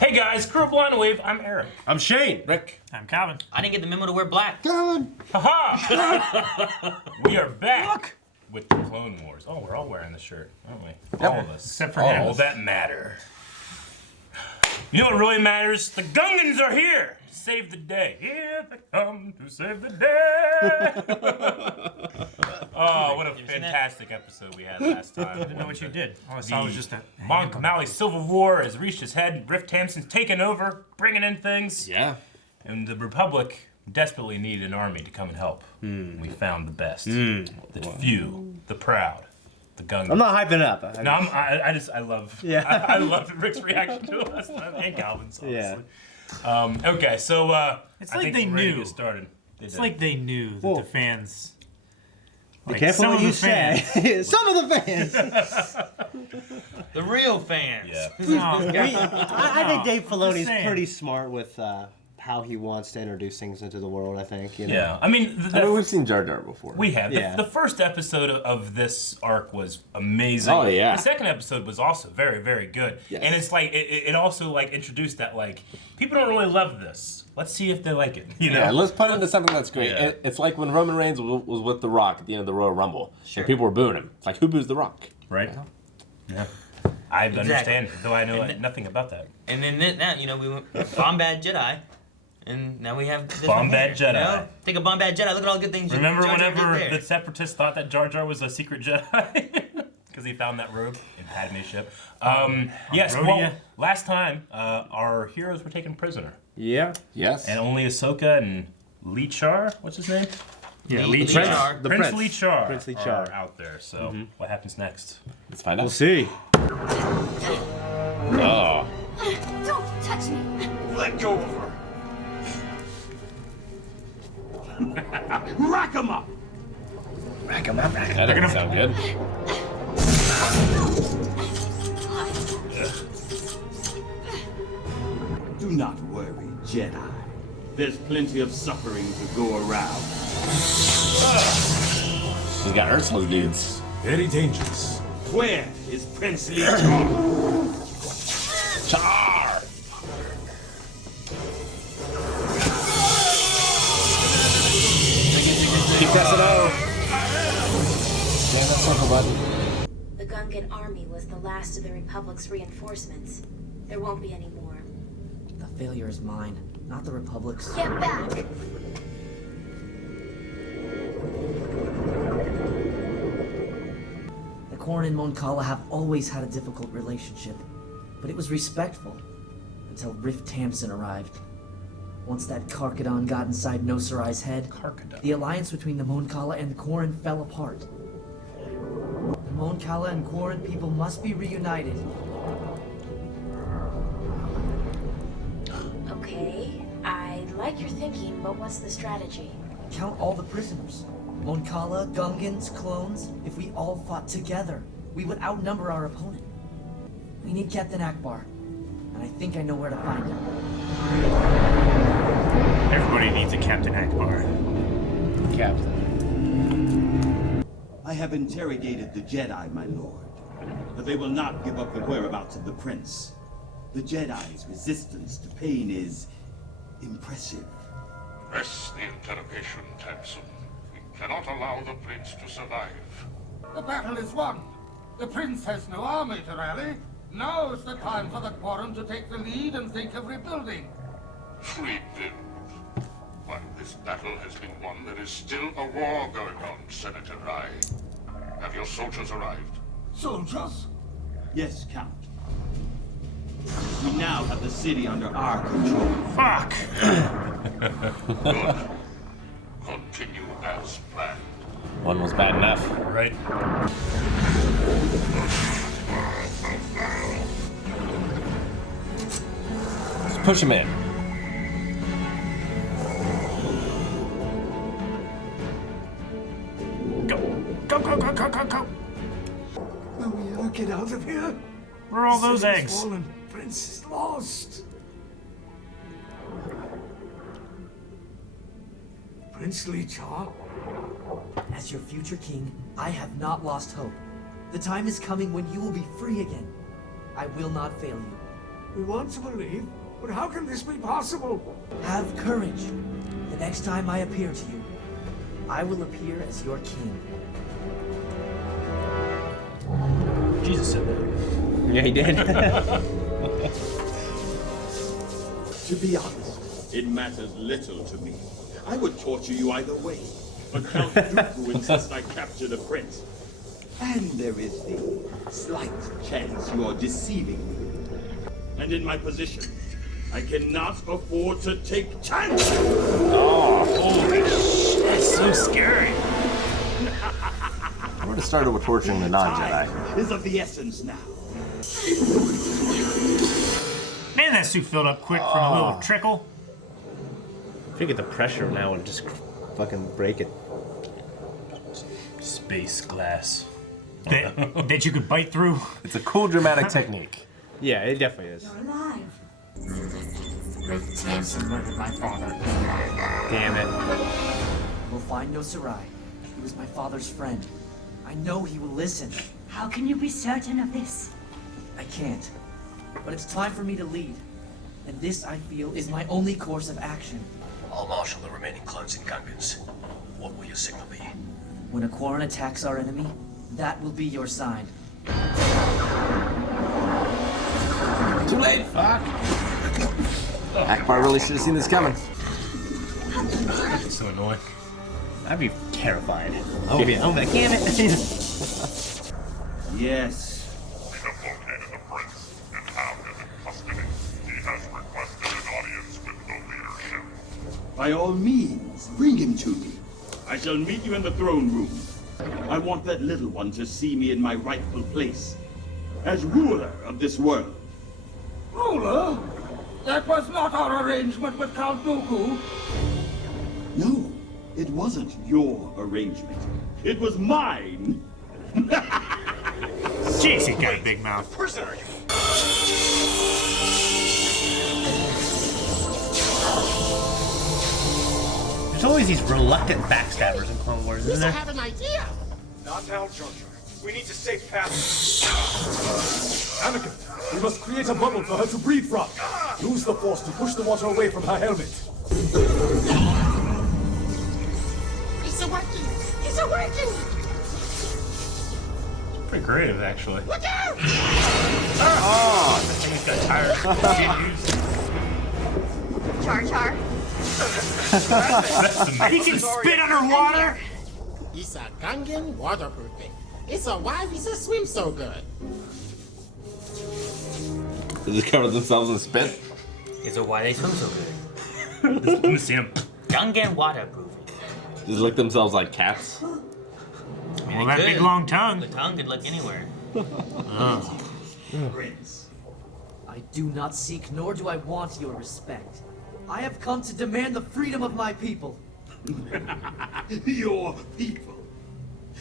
Hey guys, crew of Blind Wave, I'm Eric. I'm Shane. Rick. I'm Calvin. I didn't get the memo to wear black. Calvin. Haha! We are back with the Clone Wars. Oh, we're all wearing the shirt, aren't we? All of us. Except for him. All that matter. You know what really matters? The Gungans are here to save the day. Here they come to save the day. Oh, what a fantastic episode we had last time. I didn't know what you did. All I saw was just a Mon Calamari's Civil War has reached its head. Riff Tamsin's taken over, bringing in things. Yeah. And the Republic desperately needed an army to come and help. We found the best. The few, the proud, the Gungans. I'm not hyping up. No, I love. Yeah. I love Rick's reaction to it last time, and Calvin's, obviously. Yeah. Okay, so It's I like think they we're ready to knew. get started. It's like they knew that the fans. Be Like, careful some what of you the fans. say. Some of the fans. The real fans. Yeah. No, I think Dave Filoni's saying. pretty smart with how he wants to introduce things into the world. I think. You know? Yeah, I mean, we've seen Jar Jar before. we have. Yeah. The first episode of this arc was amazing. Oh, yeah. The second episode was also very, very good. Yes. And it's like it also like introduced that like people don't really love this. Let's see if they like it. You know. Yeah, let's put it into something that's great. Yeah. It's like when Roman Reigns was with The Rock at the end of the Royal Rumble. Sure. And people were booing him. It's like, who boos The Rock? Right. Yeah. I understand, though I know nothing about that. And then now, we went Bombad Jedi. And now we have this Bombad one here, Jedi. You know? Take a Bombad Jedi. Look at all the good things Remember Jar Jar whenever did there. the Separatists thought that Jar Jar was a secret Jedi? Because he found that robe in Padme's ship. Yes, well, Rhodia. last time our heroes were taken prisoner. Yeah. Yes. And only Ahsoka and Lee Char, what's his name? yeah, Lee Lee Char. Char. The Prince Lee Char. Prince Lee are Char. out there. So what happens next? Let's find out. We'll see. Oh. Don't touch me! Let go of her. Rack 'em up. Rack 'em up. That doesn't sound good. Do not worry, Jedi. There's plenty of suffering to go around. He's got Ursula's dudes. Very dangerous. Where is Prince Lee Char? Char! Keep pressing O. Damn, that circle button. The Gungan army was the last of the Republic's reinforcements. There won't be any more. The failure is mine, not the Republic's. Get back! The Corn and Mon Cala have always had a difficult relationship, but it was respectful until Riff Tamsin arrived. Once that Karkadon got inside Noserai's head, Karkadon. the alliance between the Mon Cala and the Corrin fell apart. The Mon Cala and Corrin people must be reunited. Okay, I like your thinking, but what's the strategy? Count all the prisoners. Mon Cala, Gungans, clones. If we all fought together, we would outnumber our opponent. We need Captain Akbar, and I think I know where to find him. Everybody needs a Captain Akbar. Captain. I have interrogated the Jedi, my lord, but they will not give up the whereabouts of the prince. The Jedi's resistance to pain is impressive. Press the interrogation, Tamsin. We cannot allow the prince to survive. The battle is won. The prince has no army to rally. Now is the time for the Quorum to take the lead and think of rebuilding. Rebuild. While this battle has been won, there is still a war going on, Senator Rye. Have your soldiers arrived? Soldiers? Yes, Count. We now have the city under our control. Fuck! Good. Continue as planned. One was bad enough. Right. Let's push him in. Go. Will we ever get out of here? Where are all those City's eggs? fallen. Prince is lost. Prince Lee Char? As your future king, I have not lost hope. The time is coming when you will be free again. I will not fail you. We want to believe, but how can this be possible? Have courage. The next time I appear to you, I will appear as your king. Jesus said that. Yeah, he did. To be honest, it matters little to me. I would torture you either way. But Count Dooku insists I capture the prince. And there is the slight chance you are deceiving me. And in my position, I cannot afford to take chances. Oh, holy shit, that's so scary. I would have started with torturing the non-Jedi. Time is of the essence now. Man, that suit filled up quick from a little trickle. If you get the pressure now and just fucking break it. Space glass. That you could bite through. It's a cool dramatic technique. Yeah, it definitely is. You're alive. Rafe Tamsin murdered my father. Damn it. We'll find no Sarai. He was my father's friend. I know he will listen. How can you be certain of this? I can't. But it's time for me to lead. And this, I feel, is my only course of action. I'll marshal the remaining clones and Gungans. What will your signal be? When a Quarren attacks our enemy, that will be your sign. Too late. Fuck. Akbar really should have seen this coming. It's so annoying. I'd be terrified. Oh, yeah. I'm like, damn it. Yes. We have located the prince and have him in custody. He has requested an audience with the leadership. By all means, bring him to me. I shall meet you in the throne room. I want that little one to see me in my rightful place as ruler of this world. Ruler? That was not our arrangement with Count Dooku. No, it wasn't your arrangement. It was mine. Jeez, he got a big mouth. Prisoner, you. There's always these reluctant backstabbers in Clone Wars, isn't there? have an idea. Not now, Jar Jar. We need to safe path. Anakin, we must create a bubble for her to breathe from. Use the Force to push the water away from her helmet. It's working! It's working! Pretty creative, actually. Look out! Oh, the thing's got tired. Jar Jar. That's the He can spit underwater. It's a Gungan waterproofing. It's a why we swim so good. They just covered themselves in spit. Is it why they swim so good? Let me see him. Gungan waterproofing. Just lick themselves like cats. Well, that big long tongue. The tongue could look anywhere. Prince. I do not seek, nor do I want your respect. I have come to demand the freedom of my people. Your people.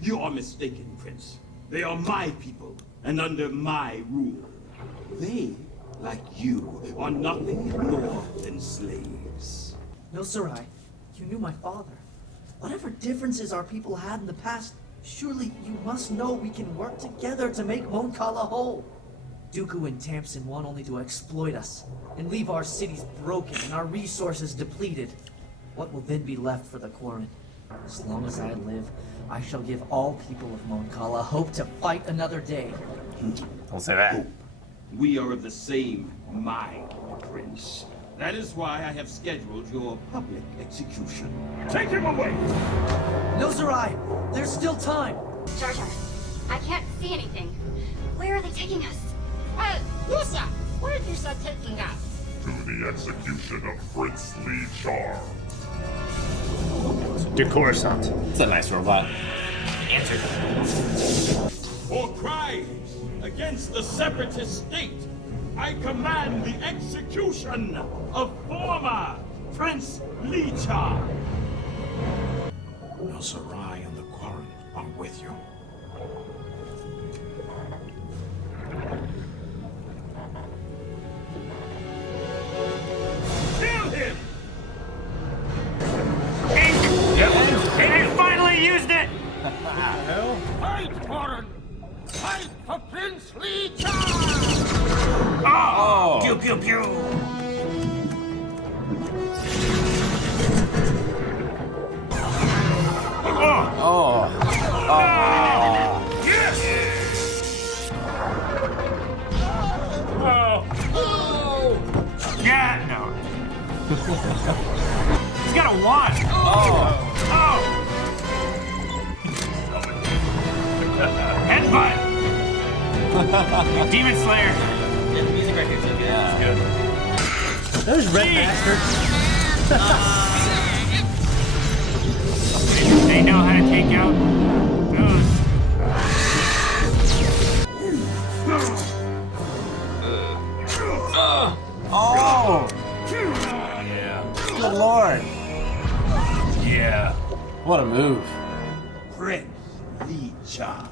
You are mistaken, Prince. They are my people, and under my rule. They, like you, are nothing more than slaves. No, Sarai. You knew my father. Whatever differences our people had in the past, surely you must know we can work together to make Mon Cala whole. Dooku and Tamsin want only to exploit us and leave our cities broken and our resources depleted. What will then be left for the Quarren? As long as I live, I shall give all people of Mon Cala hope to fight another day. Don't say that. We are of the same mind, Prince. That is why I have scheduled your public execution. Take him away! No, Sarai! There's still time! Jar Jar, I can't see anything. Where are they taking us? Hey, Yusa! Where are Yusa taking us? To the execution of Prince Lee Char. Decorusant. It's a nice robot. Answer. For crimes against the separatist state, I command the execution of former Prince Lee Char. Now Sarai and the Quarren are with you. Kill him! They finally used it. Fight, Quarren! Fight for Prince Lee Char! Oh, You Oh. Yes! Oh. Yeah, no. He's got a wand. Oh. Headbutt. Demon Slayer. Yeah, the music right here is so good. Yeah. Good. Those red bastards. They know how to take out those. Oh. Yeah. Good lord. Yeah. What a move. Prince Lee Cha.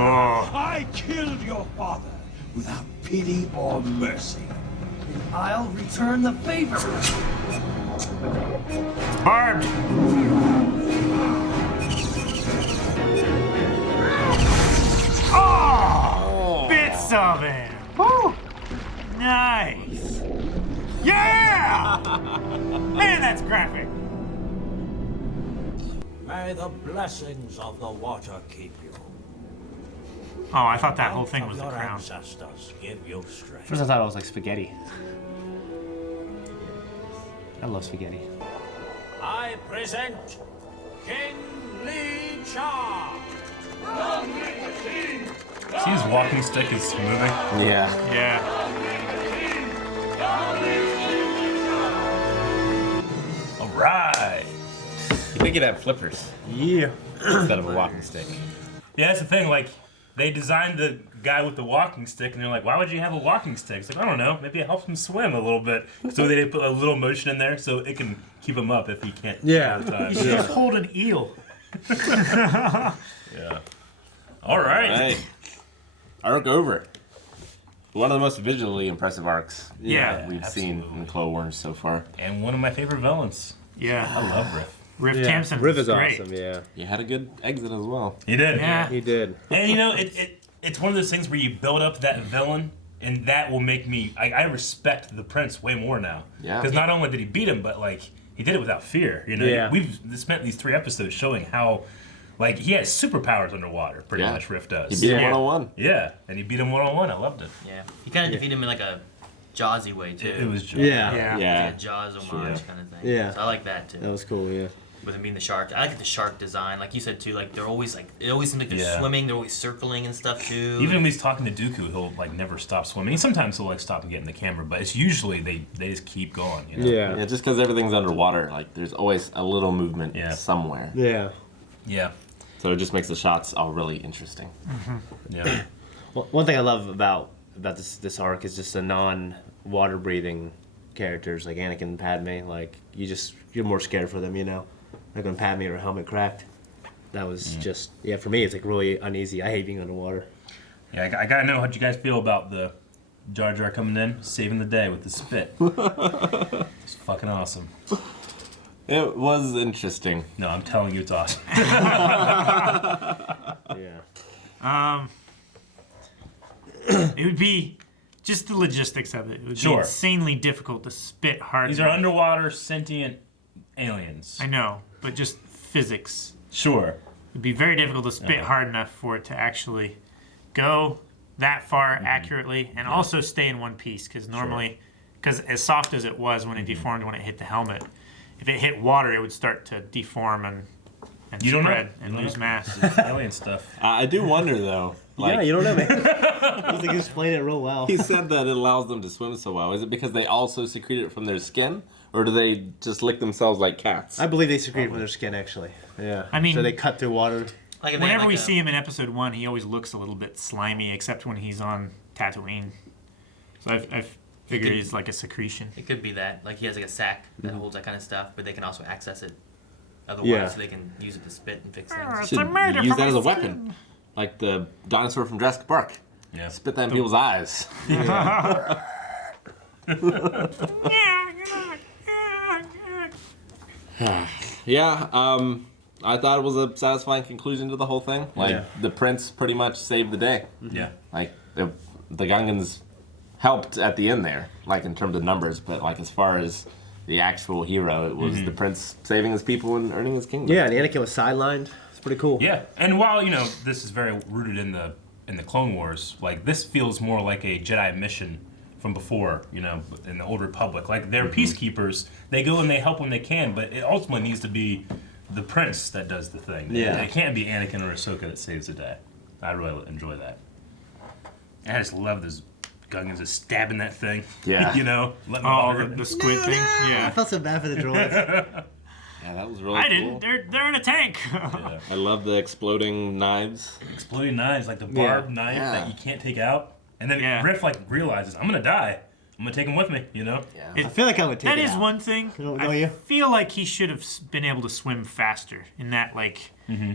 Oh. I killed your father without pity or mercy. I'll return the favor. Barbed. Oh! Bits of it. Woo! Nice. Yeah! Man, that's graphic. May the blessings of the water keep you. Oh, I thought that whole thing was the Your crown. ancestors give you strength. First I thought it was like spaghetti. I love spaghetti. I present King Lee Cha. See his walking stick is moving? Yeah. Yeah. All right. You think he'd have flippers Yeah. instead of a walking stick. Yeah, that's the thing. Like, they designed the guy with the walking stick, and they're like, why would you have a walking stick? It's like, I don't know. Maybe it helps him swim a little bit. So they put a little motion in there so it can keep him up if he can't. Yeah. All the time. You should just hold an eel. Yeah. All right. Right. Arc over. One of the most visually impressive arcs Yeah, we've seen in Clone Wars so far. And one of my favorite villains. Yeah. I love Riff. Riff Yeah. Tamson. Riv is great. awesome, yeah. He had a good exit as well. He did. Yeah. He did. And you know, it's one of those things where you build up that villain, and that will make me. I respect the Prince way more now. Yeah. Because not only did he beat him, but like he did it without fear. You know, Yeah. we've spent these 3 episodes showing how, like, he has superpowers underwater. Pretty Yeah. much, Riff does. He beat him Yeah. 101. Yeah, and he beat him 1-on-1. I loved it. Yeah. He kind of defeated him in like a Jaws-y way too. It was just. Yeah. Yeah. Yeah. Like a Jaws homage kind of thing. Yeah. So I like that too. That was cool, yeah. With him being the shark. I like the shark design. Like you said too, like they're always like, it always seems like they're Yeah. swimming, they're always circling and stuff too. Even when he's talking to Dooku, he'll like never stop swimming. Sometimes he'll like stop and get in the camera, but it's usually they just keep going. You know? Yeah, just because everything's underwater, like there's always a little movement somewhere. Yeah. Yeah. So it just makes the shots all really interesting. Yeah. One thing I love about this arc is just the non-water breathing characters like Anakin and Padme. Like you're more scared for them, you know. Like when Padme her helmet cracked, that was just for me it's like really uneasy. I hate being underwater. Yeah, I gotta know how'd you guys feel about the Jar Jar coming in, saving the day with the spit. It's fucking awesome. It was interesting. No, I'm telling you, it's awesome. Yeah. It would be just the logistics of it. It would be Sure. insanely difficult to spit hard. These are underwater sentient aliens. I know, but just physics. Sure. It would be very difficult to spit hard enough for it to actually go that far accurately and also stay in one piece. Because normally, because as soft as it was when it deformed when it hit the helmet, if it hit water, it would start to deform and You don't know. spread and You don't lose know. mass. This is alien stuff. I do wonder though. Yeah, you don't know, man. I think you explained it real well. He said that it allows them to swim so well. Is it because they also secrete it from their skin, or do they just lick themselves like cats? I believe they secrete from their skin, actually. Yeah. I mean- so they cut through water. Like if they Whenever had, we like, see him in episode 1, he always looks a little bit slimy, except when he's on Tatooine. So I figure he's like a secretion. It could be that. Like he has like a sack that holds that kind of stuff, but they can also access it otherwise, Yeah. so they can use it to spit and fix things. Should use that as a weapon, like the dinosaur from Jurassic Park. Yeah. Spit that in people's eyes. Yeah, I thought it was a satisfying conclusion to the whole thing. Like, the prince pretty much saved the day. Yeah. Like, the Gungans helped at the end there, like in terms of numbers, but like as far as the actual hero, it was the prince saving his people and earning his kingdom. Yeah, and Anakin was sidelined. It's pretty cool. Yeah, and while this is very rooted in the Clone Wars, like this feels more like a Jedi mission from before, in the Old Republic. Like they're peacekeepers, they go and they help when they can, but it ultimately needs to be the prince that does the thing. Yeah. It can't be Anakin or Ahsoka that saves the day. I really enjoy that. And I just love this Gungans just stabbing that thing. Yeah. The squid thing. I Yeah. felt so bad for the droids. Yeah, that was really I cool. didn't. They're in a tank. Yeah. I love the exploding knives. Exploding knives, like the barbed knife that you can't take out. And then Riff realizes, I'm gonna die. I'm gonna take him with me, Yeah. I feel like I would take That it is out. one thing. Don't I you? feel like he should have been able to swim faster in that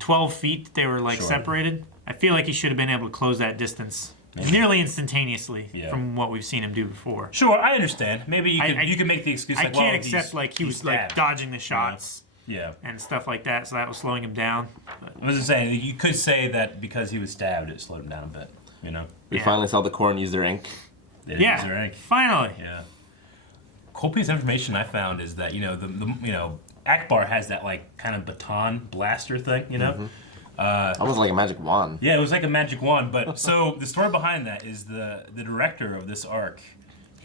12 feet that they were separated. I feel like he should have been able to close that distance nearly instantaneously from what we've seen him do before. Sure, I understand. Maybe you could make the excuse. I can't accept he was dodging the shots. Yeah. And stuff like that, so that was slowing him down. But I was just saying, you could say that because he was stabbed, it slowed him down a bit. We finally saw the Corn use their ink. They didn't use their ink. Finally. Yeah. Cool piece of information I found is that Akbar has that kind of baton blaster thing. Almost like a magic wand. Yeah, it was like a magic wand. But so the story behind that is the director of this arc.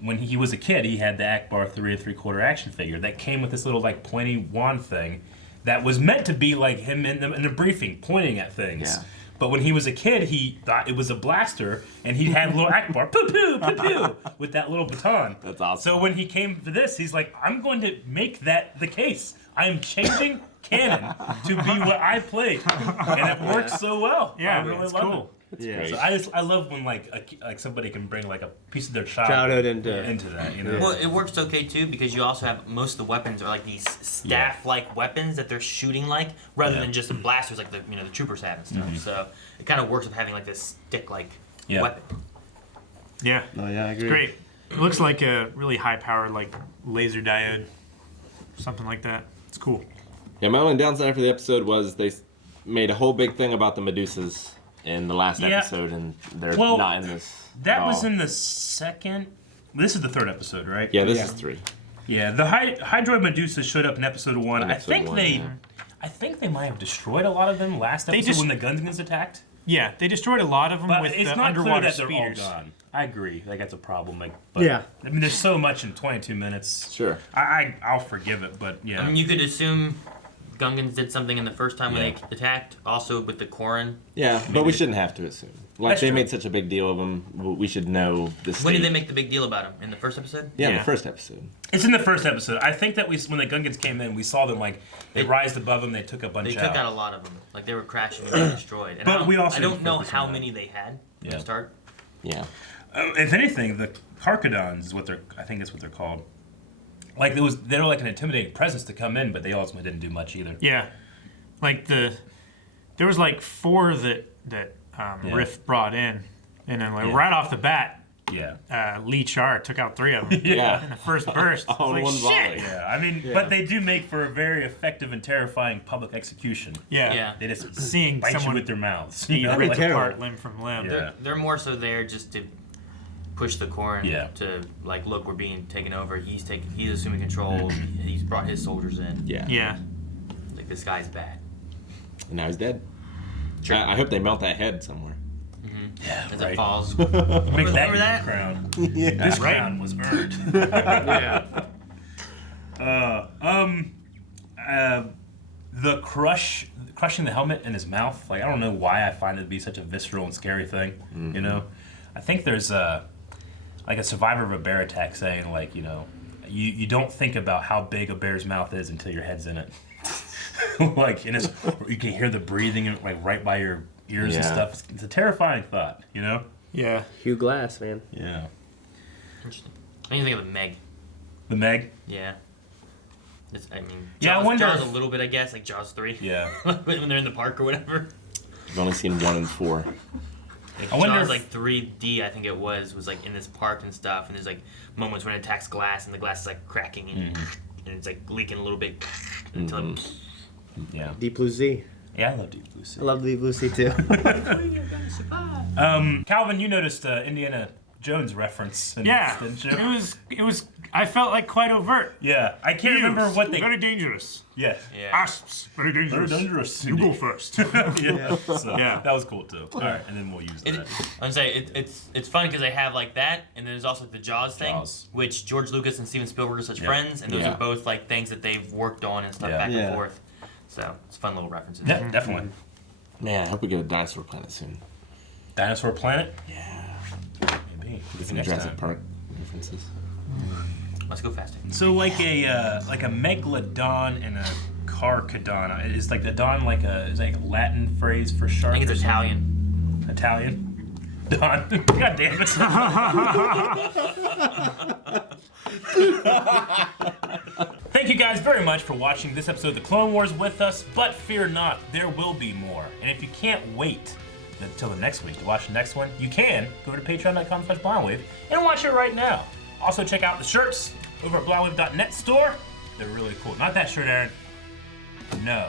When he was a kid, he had the Akbar 3 3/4 action figure that came with this little pointy wand thing that was meant to be like him in the briefing, pointing at things. Yeah. But when he was a kid, he thought it was a blaster, and he had a little Akbar, poo poo, poo poo, with that little baton. That's awesome. So when he came to this, he's like, I'm going to make that the case. I am changing canon to be what I played. And it works so well. Yeah, I really it's love cool. it. Yeah. So I love when somebody can bring a piece of their Childhood into that. Well, it works okay too because you also have most of the weapons are these staff-like weapons that they're shooting rather than just the blasters like the troopers have and stuff. So it kind of works with having this stick-like weapon. Yeah. Oh yeah, I agree. It's great. It looks like a really high-powered laser diode, something like that. It's cool. Yeah, my only downside for the episode was they made a whole big thing about the Medusas in the last episode, and they're not in this. That was in the second. This is the third episode, right? Yeah, this is 3. Yeah, the Hydroid Medusa showed up in episode 1. In episode I think they might have destroyed a lot of them last episode when the Gungans attacked. Yeah, they destroyed a lot of them But with it's the not underwater clear that they're speeders. all gone. I agree. That's a problem. Yeah. I mean, there's so much in 22 minutes. Sure. I'll forgive it, but yeah. I mean, you could assume Gungans did something in the first time when they attacked, also with the Corrin. Yeah, but we shouldn't have to assume. That's They true. made such a big deal of them, we should know the state. When did they make the big deal about him? In the first episode? Yeah, in the first episode. It's in the first episode. I think that when the Gungans came in, we saw them they rised above them. They took a bunch They out. took out a lot of them. They were crashing and being destroyed. And But I we also I don't didn't know focus how on that. many they had Yeah. to start. Yeah. If anything, the Karkadons is I think that's what they're called. They were an intimidating presence to come in, but they ultimately didn't do much either. Yeah, there was 4 that Riff brought in, and then right off the bat, Lee Char took out 3 of them. Yeah. In the first burst. All in one volley. Yeah, I mean, but they do make for a very effective and terrifying public execution. Yeah. They just Seeing bite you someone with their mouths. Be That'd be ripped terrible. apart limb from limb. Yeah. They're more so there just to push the Corrin to look, we're being taken over. He's assuming control. He's brought his soldiers in. Yeah. Yeah. This guy's bad. And now he's dead. Sure. I hope they melt that head somewhere. Yeah, As right. it falls. Make Remember that that? crown. Yeah. This crown was earned. The crushing the helmet in his mouth. I don't know why I find it to be such a visceral and scary thing. I think there's a survivor of a bear attack saying you don't think about how big a bear's mouth is until your head's in it. You can hear the breathing right by your ears and stuff. It's a terrifying thought, Yeah. Hugh Glass, man. Yeah. Interesting. I didn't think of the Meg. The Meg? Yeah. Jaws, I wonder Jaws if- a little bit, I guess, like Jaws 3. Yeah. When they're in the park or whatever. I've only seen 1 and 4. I wonder Jaws if- 3D, I think it was in this park and stuff, and there's moments when it attacks glass and the glass is cracking and it's leaking a little bit until it... Yeah. Deep Blue Sea. Yeah, I love Deep Blue Sea. I love Deep Blue Sea too. Calvin, you noticed Indiana Jones reference. In Yeah, this, didn't you? it was. I felt like quite overt. Yeah, I can't remember what they. Very dangerous. Yeah. Asps, very dangerous. Very dangerous. You go first. Yeah. So Yeah. that was cool too. All right, and then we'll use that. I'm saying it's fun because they have like that, and then there's also the Jaws thing, Jaws. which George Lucas and Steven Spielberg are such friends, and those Yeah. are both like things that they've worked on and stuff Yeah. back Yeah. and forth. So it's fun little references. Yeah, definitely. Man, I hope we get a Dinosaur Planet soon. Dinosaur Planet. Yeah. Maybe. Get some Next Jurassic time. Park references. Let's go faster. So like a megalodon and a carcadon. Is like the don like is like a Latin phrase for shark? I think it's or something? Italian. Italian. Don. God damn it. Thank you guys very much for watching this episode of The Clone Wars with us, but fear not, there will be more. And if you can't wait until the next week to watch the next one, you can go to patreon.com/blindwave and watch it right now. Also check out the shirts over at blindwave.net store. They're really cool. Not that shirt, Aaron. No.